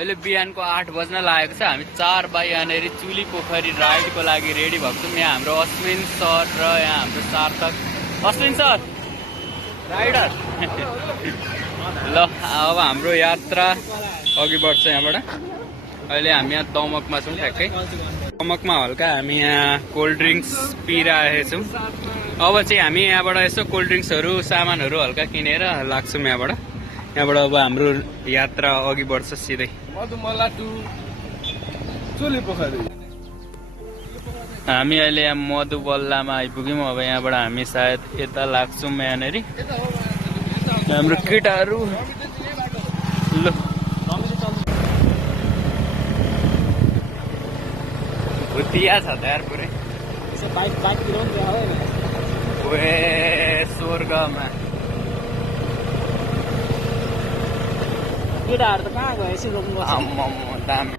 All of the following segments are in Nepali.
अहिले बिहानको 8 बज्न लागेको छ। हामी 4 बजे यहाँनिर चुली पोखरी राइडको लागि रेडी भएको छौँ। यहाँ हाम्रो अश्विन सर र यहाँ हाम्रो सार्थक। अश्विन सर राइडर ल अब हाम्रो यात्रा अघि बढ्छ यहाँबाट। अहिले हामी यहाँ दमकमा छौँ ठ्याक्कै। दमकमा हल्का हामी यहाँ कोल्ड ड्रिङ्क्स पिइरहेको छौँ। अब चाहिँ हामी यहाँबाट यसो कोल्ड ड्रिङ्क्सहरू सामानहरू हल्का किनेर लाग्छौँ यहाँबाट। यहाँबाट अब हाम्रो यात्रा अघि बढ्छ सिधै मधुमला टु चुली पोखरी। हामी अहिले यहाँ मधुबल्लामा आइपुग्यौँ। अब यहाँबाट हामी सायद यता लाग्छौँ यहाँनिर। हाम्रो केटाहरू ल भुतिया छ त यार पुरै। स्वर्गमा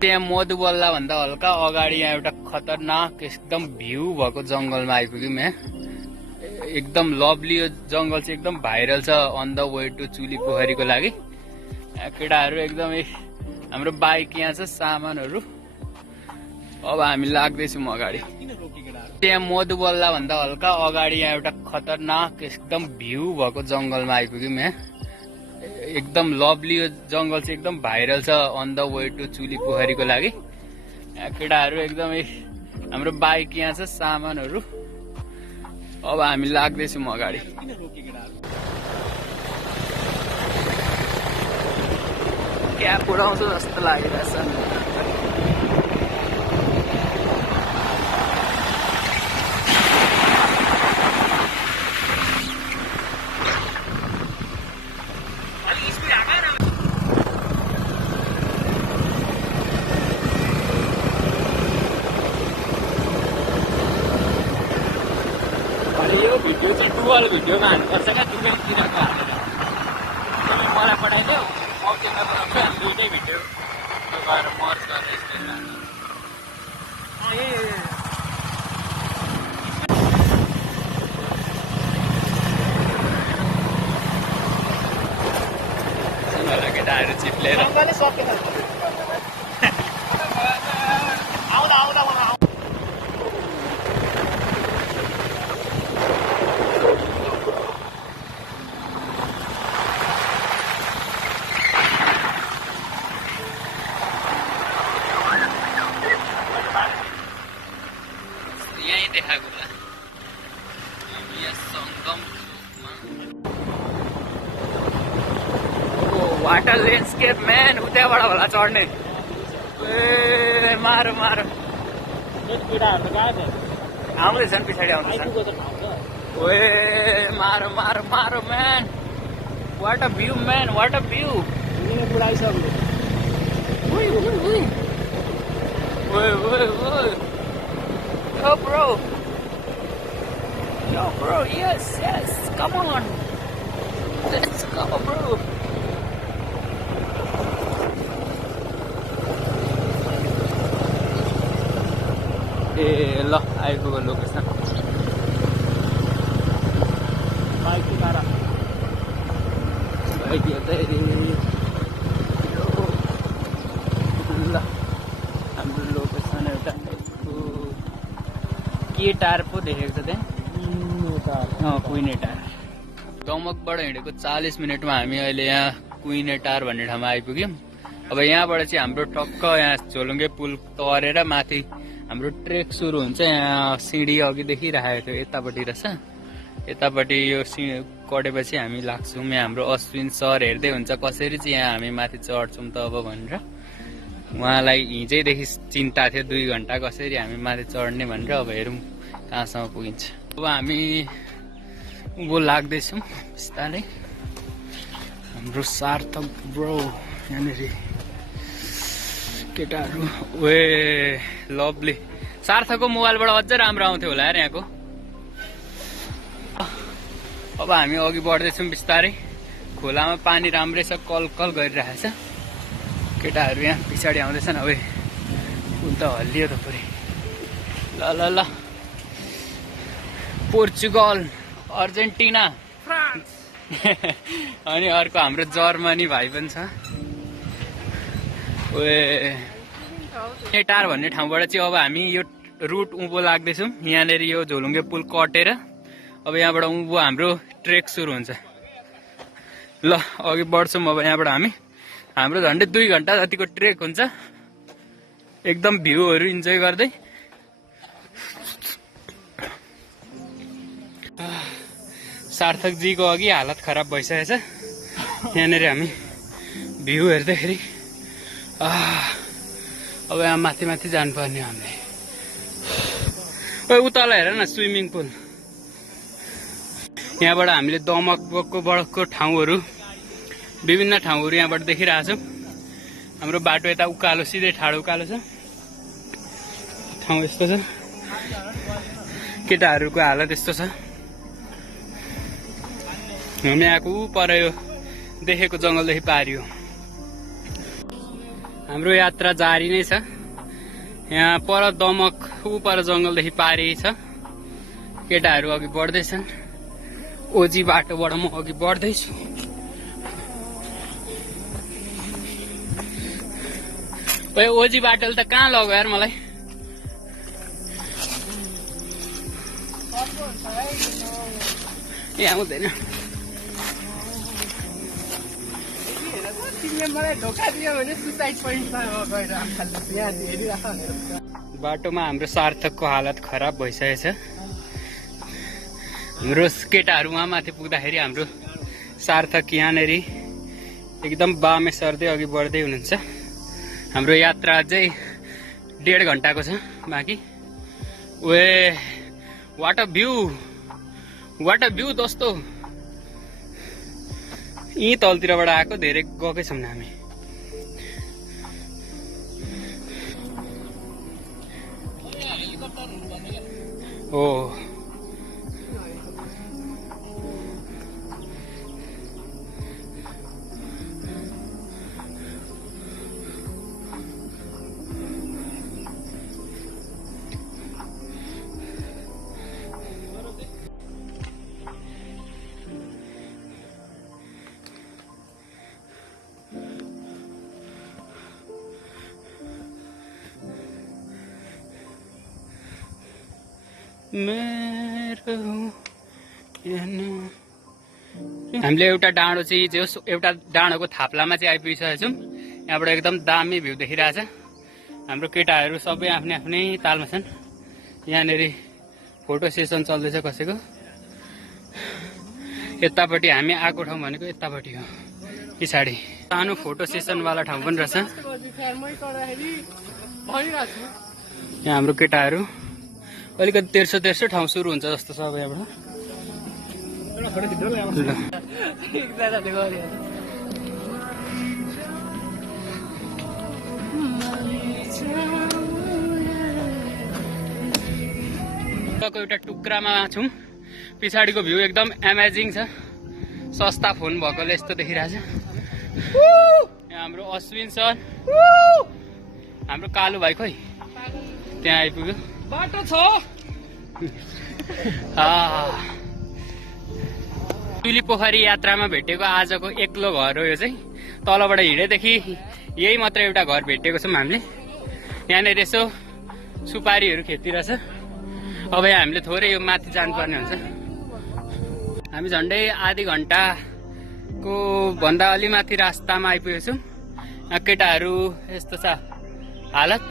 त्यहाँ मधुबल्ला भन्दा हल्का अगाडि यहाँ एउटा खतरनाक एकदम भ्यू भएको जङ्गलमा आइपुग्यौँ। यहाँ एकदम लभली यो जङ्गल चाहिँ एकदम भाइरल छ अन द वे टु चुली पोखरीको लागि। केटाहरू एकदमै हाम्रो बाइक यहाँ छ सामानहरू। अब हामी लाग्दैछौँ अगाडि। त्यहाँ मधुबल्ला भन्दा हल्का अगाडि यहाँ एउटा खतरनाक एकदम भ्यू भएको जङ्गलमा आइपुग्यौँ। यहाँ एकदम लभली यो जङ्गल चाहिँ एकदम भाइरल छ अन द वे टु चुली पोखरीको लागि। केटाहरू एकदमै हाम्रो बाइक यहाँ छ सामानहरू। अब हामी लाग्दैछौँ अगाडि। क्याप उडाउँछ जस्तो लागिरहेछ। भिडियो चाहिँ डुअल भिडियोमा हाल्नुपर्छ क्या, डुवेलतिरको हालेर। मलाई पठाइदेऊ मौकेमा बनाउँछु हामी दुइटै भिडियो गएर मर्ज गरेर यस्तै केटाहरू चिप्लेर वाटर ल्यान्डस्केप म्यान। उताबाट होला चढ्ने। मारो मारो आउँदैछन् पछाडि आउँदैछन्। ओए मारो मारो मारो man. What a view man, what a view. Oh bro, yo bro, yes, come on, let's go bro. ए ल आइपुग्यो लोकेसन। ल हाम्रो लोकेसन एउटा के टार पो देखेको छ त्यहाँ। कुइने टार। दमकबाट हिँडेको 40 मिनटमा हामी अहिले यहाँ कुइने टार भन्ने ठाउँमा आइपुग्यौँ। अब यहाँबाट चाहिँ हाम्रो टक्क यहाँ झोलुङ्गे पुल तरेर माथि हाम्रो ट्रेक सुरु हुन्छ। यहाँ सिँढी अघि देखिरहेको थियो यतापट्टि रहेछ। यतापट्टि यो कटेपछि हामी लाग्छौँ। यहाँ हाम्रो अश्विन सर हेर्दै हुन्छ कसरी चाहिँ यहाँ हामी माथि चढ्छौँ त अब भनेर। उहाँलाई हिजैदेखि चिन्ता थियो 2 घन्टा कसरी हामी माथि चढ्ने भनेर। अब हेरौँ कहाँसम्म पुगिन्छ। अब हामी उँभो लाग्दैछौँ बिस्तारै। हाम्रो सार्थक ब्रो यहाँनिर केटाहरू। ओए लभली। सार्थकको मोबाइलबाट अझै राम्रो आउँथ्यो होला यार यहाँको। अब हामी अघि बढ्दैछौँ बिस्तारै। खोलामा पानी राम्रै छ, कल कल गरिरहेछ। केटाहरू यहाँ पछाडि आउँदैछन्। अब पुल त हल्लियो त पुरै। ल ल ल पोर्चुगल, अर्जेन्टिना, फ्रान्स अनि अर्को हाम्रो जर्मनी भाइ पनि छ। टार भन्ने ठाउँबाट चाहिँ अब हामी यो रुट उँभो लाग्दैछौँ। यहाँनिर यो झोलुङ्गे पुल कटेर अब यहाँबाट उँभो हाम्रो ट्रेक सुरु हुन्छ। ल अघि बढ्छौँ अब यहाँबाट हाम्रो झन्डै 2 घन्टा जतिको ट्रेक हुन्छ, एकदम भ्यूहरू इन्जोय गर्दै। सार्थकजीको अघि हालत खराब भइसकेको छ। यहाँनिर हामी भ्यू हेर्दाखेरि अब यहाँ माथि माथि जानुपर्ने हामीले। उताला हेर न स्विमिङ पुल। यहाँबाट हामीले दमकको ठाउँहरू, विभिन्न ठाउँहरू यहाँबाट देखिरहेछौँ। हाम्रो बाटो यता उकालो, सिधै ठाडो उकालो छ। ठाउँ यस्तो छ, केटाहरूको हालत यस्तो छ। हामी आएको पर यो देखेको जङ्गलदेखि पारियो। हाम्रो यात्रा जारी नै छ। यहाँ पर दमक पर जङ्गलदेखि पारि छ। केटाहरू अघि बढ्दैछन्। ओजी बाटोबाट म अघि बढ्दैछु। ओजी बाटोले त कहाँ लग्यो यार मलाई। यहाँ हुँदैन। बाटोमा हाम्रो सार्थकको हालत खराब भइसकेछ। हाम्रो केटाहरू उहाँ माथि पुग्दाखेरि हाम्रो सार्थक यहाँनिर एकदम बामे सर्दै अघि बढ्दै हुनुहुन्छ। हाम्रो यात्रा अझै 1.5 घन्टाको छ बाँकी। वाट अ भ्यू दोस्तो। यी तलतिरबाट आएको, धेरै गएकै छौँ हामी। हो हामीले एउटा डाँडो चाहिँ एउटा डाँडोको थाप्लामा चाहिँ आइपुगिसकेको छौँ। यहाँबाट एकदम दामी भ्यू देखिरहेछ। हाम्रो केटाहरू सबै आफ्नै आफ्नै तालमा छन्। यहाँनिर फोटो सेसन चल्दैछ कसैको। यतापट्टि हामी आएको ठाउँ भनेको यतापट्टि हो, पछाडि सानो फोटो सेसनवाला ठाउँ पनि रहेछ। यहाँ हाम्रो केटाहरू अलिकति तेर्सो ठाउँ सुरु हुन्छ जस्तो छ अब यहाँबाट। एउटा टुक्रामा छौँ। पछाडिको भ्यू एकदम एमेजिङ छ। सस्ता फोन भएकोले यस्तो देखिरहेछ। यहाँ हाम्रो अश्विन सर, हाम्रो कालु भाइ खोइ त्यहाँ आइपुग्यो। बाटो छ। तुली पोखरी यात्रामा भेटेको आजको एक्लो घर हो यो चाहिँ। तलबाट हिँडेदेखि यही मात्र एउटा घर भेटेको छौँ हामीले। यहाँनिर यसो सुपारीहरू खेती रहेछ। अब यहाँ हामीले थोरै यो माथि जानुपर्ने हुन्छ। हामी झन्डै आधी घन्टाको भन्दा अलि माथि रास्तामा आइपुगेको छौँ। केटाहरू यस्तो छ हालत।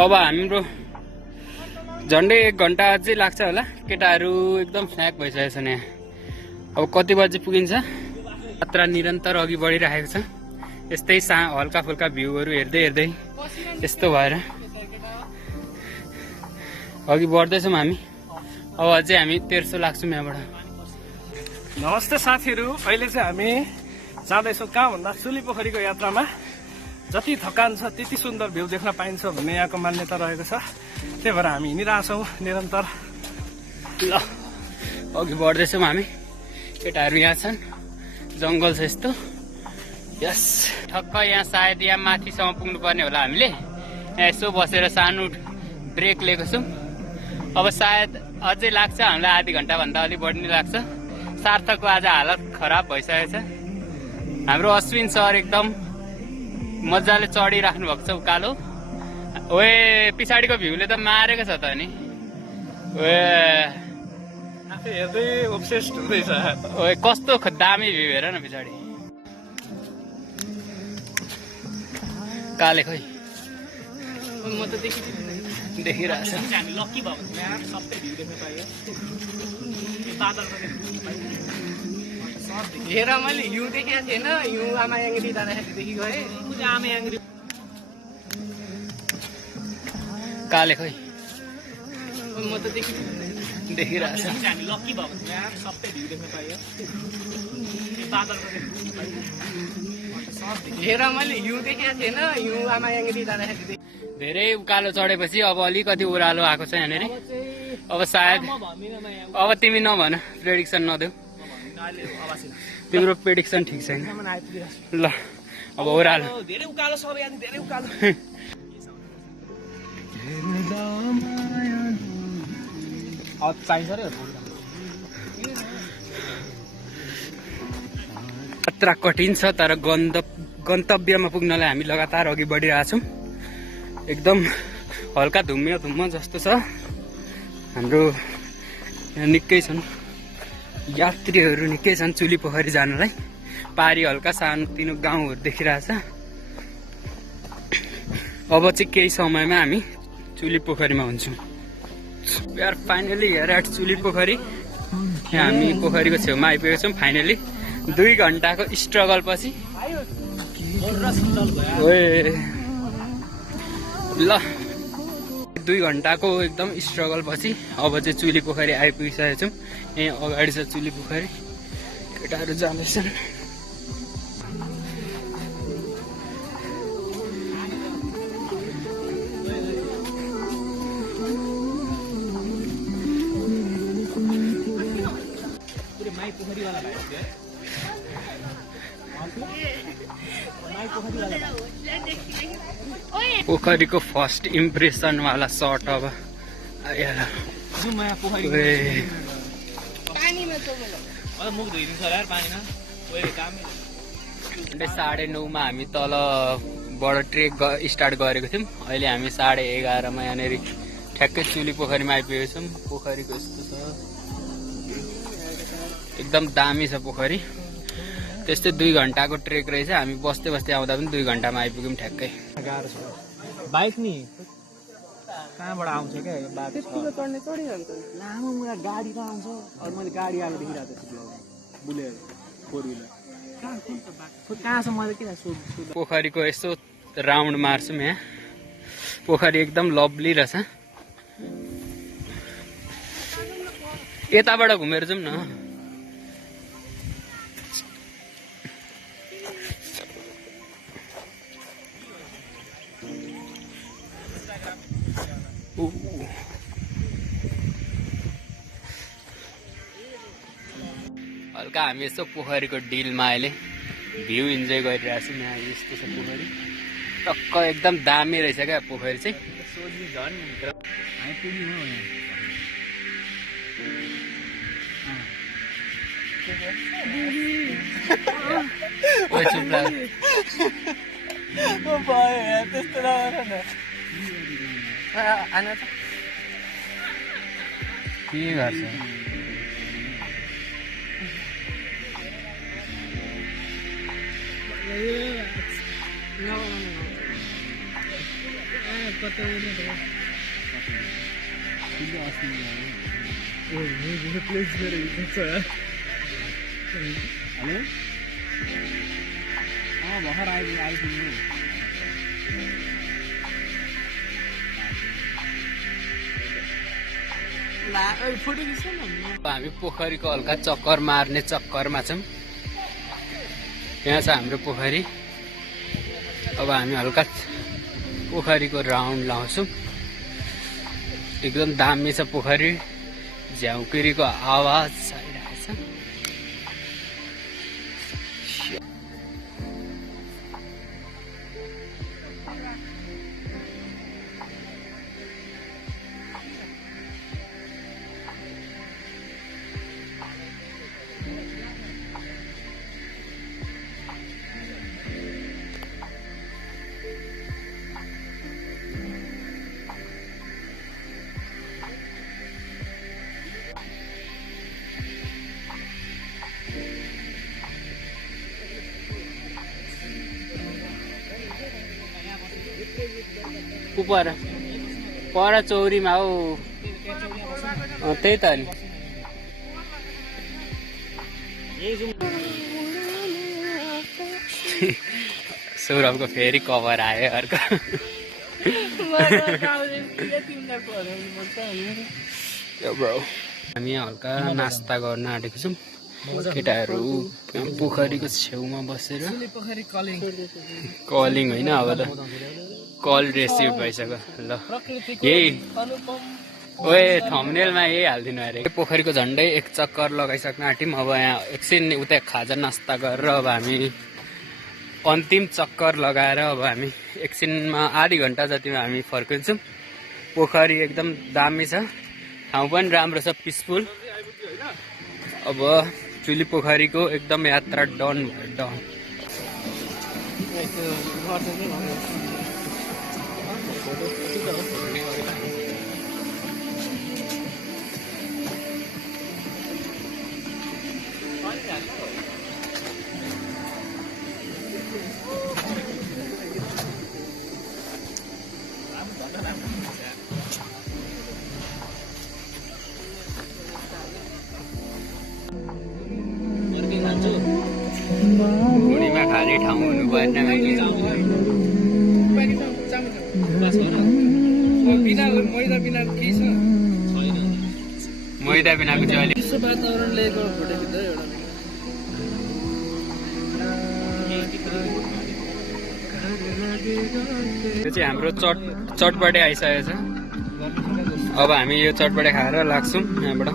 अब हाम्रो झन्डै 1 घन्टा अझै लाग्छ होला। केटाहरू एकदम स्न्याक भइसकेको छन् यहाँ। अब कति बजी पुगिन्छ। यात्रा निरन्तर अघि बढिरहेको छ। यस्तै हल्का फुल्का भ्यूहरू हेर्दै यस्तो भएर अघि बढ्दैछौँ हामी। अब अझै हामी तेर्सो लाग्छौँ यहाँबाट। नमस्ते साथीहरू, अहिले चाहिँ हामी जाँदैछौँ कहाँ भन्दा सुली पोखरीको यात्रामा। जति थकान छ त्यति सुन्दर भ्यू देख्न पाइन्छ भन्ने यहाँको मान्यता रहेको छ। त्यही भएर हामी हिँडिरहेछौँ निरन्तर। ल अघि बढ्दैछौँ हामी। केटाहरू यहाँ छन्, जङ्गल छ यस्तो। यस ठक्क यहाँ सायद यहाँ माथिसम्म पुग्नुपर्ने होला हामीले। यहाँ यसो बसेर सानो ब्रेक लिएको छौँ। अब सायद अझै लाग्छ हामीलाई, आधी घन्टाभन्दा अलिक बढी नै लाग्छ। सार्थकको आज हालत खराब भइसकेको छ। हाम्रो अश्विन सर एकदम मजाले चढिराख्नु भएको छ उकालो। ओए पछाडिको भ्यूले त मारेको छ त नि। ओए आफै हेर्दै obsessed हुँदैछ। ओए कस्तो दामी भ्यू हेर न पछाडि। काले खोइ म त देखिरहेछ। हामी लकी भयो यार, सबै भ्यू देख्न पाइयो। हेर मैले हिउँ देखेको थिएन, हिउँ आमा याङ्ग्री जाँदाखेरि देखि गएँ। आमा याङ्ग्री काले खोइ म त देखिरहेछ। हामी लकी भयो यार, सबै भ्यू देख्न पाइयो। हेर मैले हिउँ देखेको थिएन, हिउँ आमा याङ्ग्री जाँदाखेरि धेरै उकालो चढेपछि अब अलिकति ओह्रालो आएको छ यहाँनिर। अब सायद अब तिमी नभन, प्रेडिक्सन नदेऊ। तिम्रो प्रेडिक्सन ठिक छैन। ल अब ओह्रालो धेरै उकालो छ, यहाँ धेरै उकालो। यात्रा कठिन छ तर गन्तव्यमा पुग्नलाई हामी लगातार अघि बढिरहेछौँ। एकदम हल्का धुम्म जस्तो छ। हाम्रो यहाँ निकै छन् यात्रीहरू, निकै छन् चुली पोखरी जानलाई। पारी हल्का सानोतिनो गाउँहरू देखिरहेछ। अब चाहिँ केही समयमा हामी चुली पोखरीमा हुन्छौँ। यार फाइनली हेयर एट चुली पोखरी। यहाँ हामी पोखरीको छेउमा आइपुगेको छौँ फाइनली। 2 घन्टाको स्ट्रगल पछि ल 2 घन्टाको एकदम स्ट्रगल पछि अब चाहिँ चुली पोखरी आइपुगिसकेको छौँ। यहीँ अगाडि छ चुली पोखरी। केटाहरू जाँदैछन्। पोखरीको फर्स्ट इम्प्रेसन वाला शट अब आइहाल। 9:30 हामी तलबाट ट्रेक स्टार्ट गरेको थियौँ। अहिले हामी 11:30 यहाँनिर ठ्याक्कै चुली पोखरीमा आइपुगेको छौँ। पोखरीको यस्तो छ, एकदम दामी छ पोखरी। त्यस्तै 2 घन्टाको ट्रेक रहेछ। हामी बस्दै आउँदा पनि 2 घन्टामा आइपुग्यौँ ठ्याक्कै। गाह्रो छ बाइक नि कहाँबाट आउँछ क्या यो बाटो चढ्ने चढिरहन्छ। लामो मुला गाडी त आउँछ। अरू मैले गाडी आएको देखिरहेको छु बुलेर 4 व्हिलर। कहाँ छ मैले किन सोध्छु। पोखरीको यसो राउन्ड मार्छौँ। यहाँ पोखरी एकदम लभली रहेछ। यताबाट घुमेर जाउँ न। हल्का हामी यसो पोखरीको डिलमा अहिले भ्यू इन्जोय गरिरहेछौँ। यहाँ यस्तो छ पोखरी, टक्क एकदम दामी रहेछ क्या पोखरी चाहिँ। के गर्छ भर्खर आइपुग्नु। हामी पोखरीको हल्का चक्कर मार्ने चक्करमा छौँ। यहाँ छ हाम्रो पोखरी। अब हामी हल्का पोखरीको राउन्ड लाउँछौँ। एकदम दामी छ पोखरी। झ्याउकिरीको आवाज आइरहेछ। पर पर चौरीमा हौ त्यही त नि सौरभको फेरि कभर आयो अर्को हामी हल्का नास्ता गर्न आँटेको छौँ केटाहरू पोखरीको छेउमा बसेर कलिङ होइन अब त कल रेसिभ भइसक्यो ल यही ओए थम्बनेलमा यही हालिदिनु अरे पोखरीको झन्डै एक चक्कर लगाइसक्न आँट्यौँ अब यहाँ एकछिन उता खाजा नास्ता गरेर अब हामी अन्तिम चक्कर लगाएर अब हामी एकछिनमा आधी घन्टा जतिमा हामी फर्किन्छौँ पोखरी एकदम दामी छ ठाउँ पनि राम्रो छ पिसफुल अब चुली पोखरीको एकदम यात्रा डन भयो डन भुँडीमा खाली ठाउँ हुनु भएन मैदा बिनाको चाहिँ अलिक यो चाहिँ हाम्रो चटपटे आइसकेको छ अब हामी यो चटपटे खाएर लाग्छौँ यहाँबाट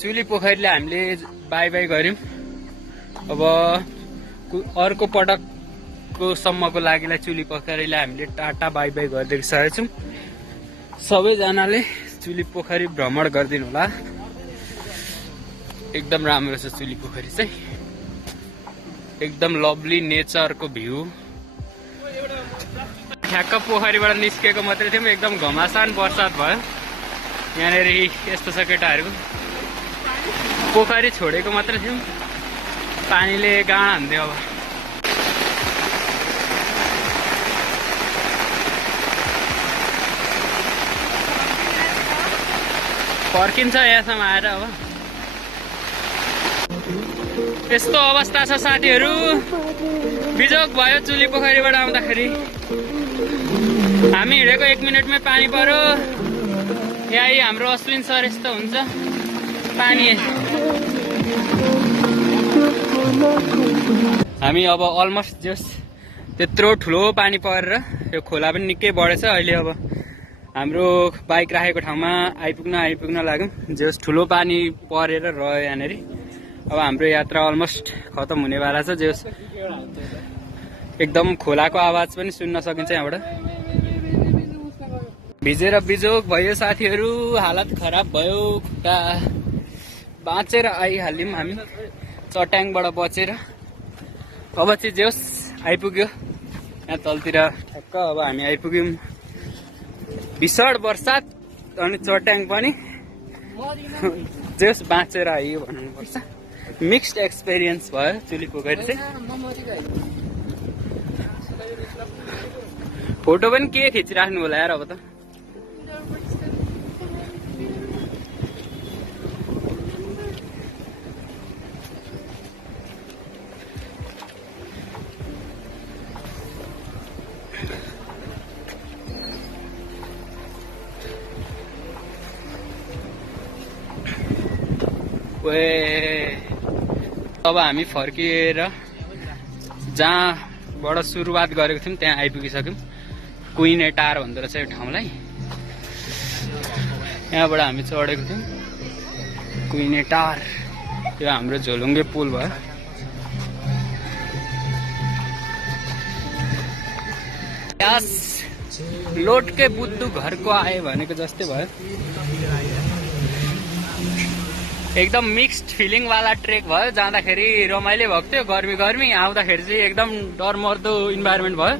चुली पोखरीले हामीले बाई बाई गऱ्यौँ अब अर्को पटकको सम्मको लागिलाई चुली पोखरीले हामीले टाटा बाई बाई गरिदिएको छौँ सबैजनाले चुली पोखरी भ्रमण गरिदिनु होला एकदम राम्रो छ चुली पोखरी चाहिँ एकदम लभली नेचरको भ्यू ठ्याक्क पोखरीबाट निस्केको मात्रै थियौँ एकदम घमासान बर्सात भयो यहाँनिर यस्तो छ केटाहरूको पोखरी छोडेको मात्रै थियौँ पानीले गाँडा हान्थ्यो अब फर्किन्छ यहाँसम्म आएर अब यस्तो अवस्था छ साथीहरू बिजोग भयो चुली पोखरीबाट आउँदाखेरि हामी हिँडेको 1 मिनटमै पानी पर्यो यहाँ हाम्रो अश्विन सर यस्तो हुन्छ पानी हामी अब अलमोस्ट जस त्यत्रो ठुलो पानी परेर यो खोला पनि निकै बढेछ अहिले अब हाम्रो बाइक राखेको ठाउँमा आइपुग्न लाग्यौँ जस ठुलो पानी परेर रह्यो यहाँनिर अब हाम्रो यात्रा अलमोस्ट खतम हुनेवाला छ जस एकदम खोलाको आवाज पनि सुन्न सकिन्छ यहाँबाट भिजेर बिजोग भयो साथीहरू हालत खराब भयो खुट्टा बाँचेर आइहाल्यौँ हामी चट्याङबाट बचेर अब चाहिँ जोस् आइपुग्यो यहाँ तलतिर ठ्याक्क अब हामी आइपुग्यौँ भीषण बर्सात अनि चट्याङ पनि जोस् बाँचेर आइयो भन्नुपर्छ मिक्स्ड एक्सपिरियन्स भयो चुली पोखरी चाहिँ फोटो पनि के खिचिराख्नु होला यार अब त अब हामी फर्किएर जहाँबाट सुरुवात गरेको थियौँ त्यहाँ आइपुगिसक्यौँ कुइनेटार भन्दो रहेछ यो ठाउँलाई यहाँबाट हामी चढेको थियौँ कुइनेटार यो हाम्रो झोलुङ्गे पुल भयो यस लोटके बुद्धु घरको आयो भनेको जस्तै भयो एकदम मिक्स्ड फिलिङ वाला ट्रेक भयो जाँदाखेरि रमाइलो भएको थियो गर्मी आउँदाखेरि चाहिँ एकदम डरमर्दो इन्भाइरोमेन्ट भयो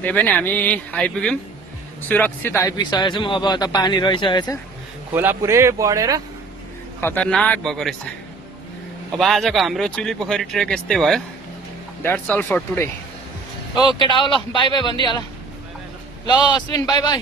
त्यही पनि हामी आइपुग्यौँ सुरक्षित आइपुगिसकेको छौँ अब त पानी रहिसकेको छ खोला पुरै बढेर खतरनाक भएको रहेछ अब आजको हाम्रो चुली पोखरी ट्रेक यस्तै भयो द्याट्स अल फर टुडे ओ केटा हो ल बाई बाई भनिदिइहाल ल अश्विन बाई बाई